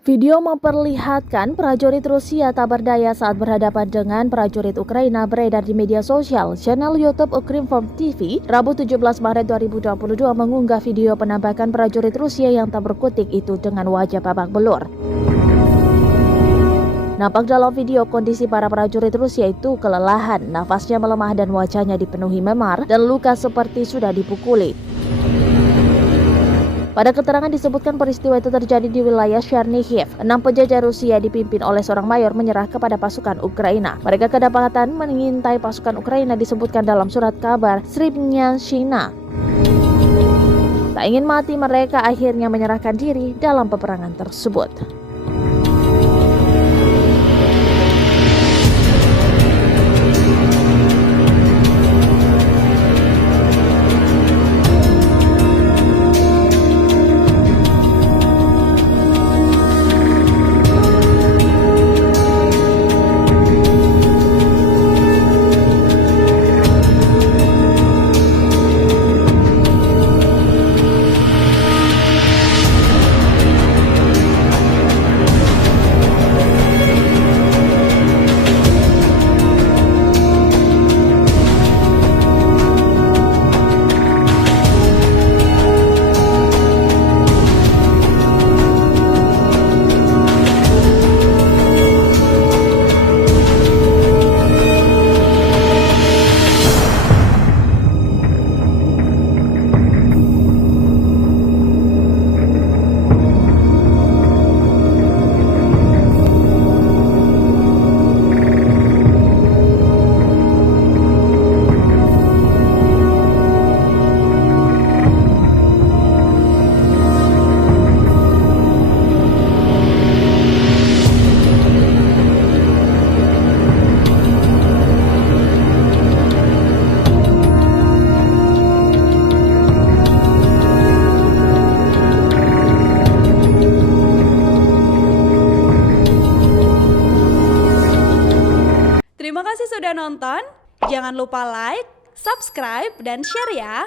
Video memperlihatkan prajurit Rusia tak berdaya saat berhadapan dengan prajurit Ukraina beredar di media sosial. Channel YouTube Ukrinform TV Rabu 17 Maret 2022 mengunggah video penampakan prajurit Rusia yang tak berkutik itu dengan wajah babak belur. Nampak dalam video kondisi para prajurit Rusia itu kelelahan, nafasnya melemah dan wajahnya dipenuhi memar dan luka seperti sudah dipukuli. Pada keterangan disebutkan peristiwa itu terjadi di wilayah Chernihiv. 6 penjajah Rusia dipimpin oleh seorang mayor menyerah kepada pasukan Ukraina. Mereka kedapatan mengintai pasukan Ukraina disebutkan dalam surat kabar Sribnyashina. Tak ingin mati, mereka akhirnya menyerahkan diri dalam peperangan tersebut. Terima kasih sudah nonton. Jangan lupa like, subscribe, dan share ya.